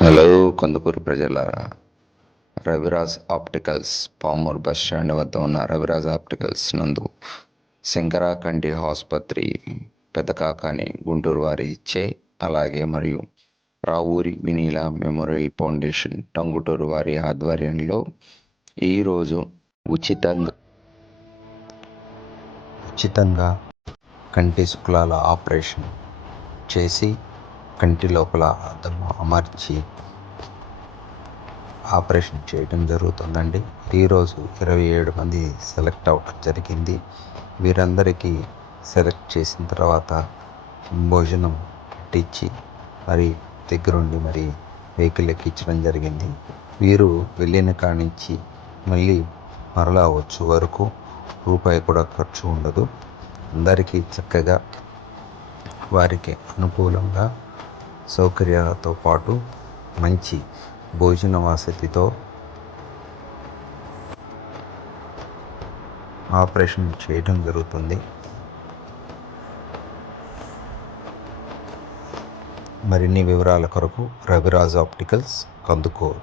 Hello Kandukur ప్రజలారా, Raviraj opticals Pamuru bus stand వద్ద ఉన్న రవిరాజ్ ఆప్టికల్స్ నందు శంకర కంటి ఆసుపత్రి పెదకాకాని గుంటూరు వారి ఇచ్చే అలాగే మరియు రావూరి వినీల మెమోరియల్ ఫౌండేషన్ టంగుటూరు వారి ఆధ్వర్యంలో ఈరోజు ఉచితంగా కంటి శుక్లాల ఆపరేషన్ చేసి కంటి లోపల అద్దము అమర్చి ఆపరేషన్ చేయడం జరుగుతుందండి. ఈరోజు 27 మంది సెలెక్ట్ అవ్వడం జరిగింది. వీరందరికీ సెలెక్ట్ చేసిన తర్వాత భోజనం పెట్టించి మరి దగ్గరుండి మరి వెహికల్ ఎక్కించడం జరిగింది. వీరు వెళ్ళిన కానించి మళ్ళీ మరలా వచ్చు వరకు రూపాయి కూడా ఖర్చు ఉండదు. అందరికీ చక్కగా వారికి అనుకూలంగా సౌకర్యాలతో పాటు మంచి భోజన వసతితో ఆపరేషన్ చేయడం జరుగుతుంది. మరిన్ని వివరాల కొరకు రవిరాజ్ ఆప్టికల్స్ కందుకూరు.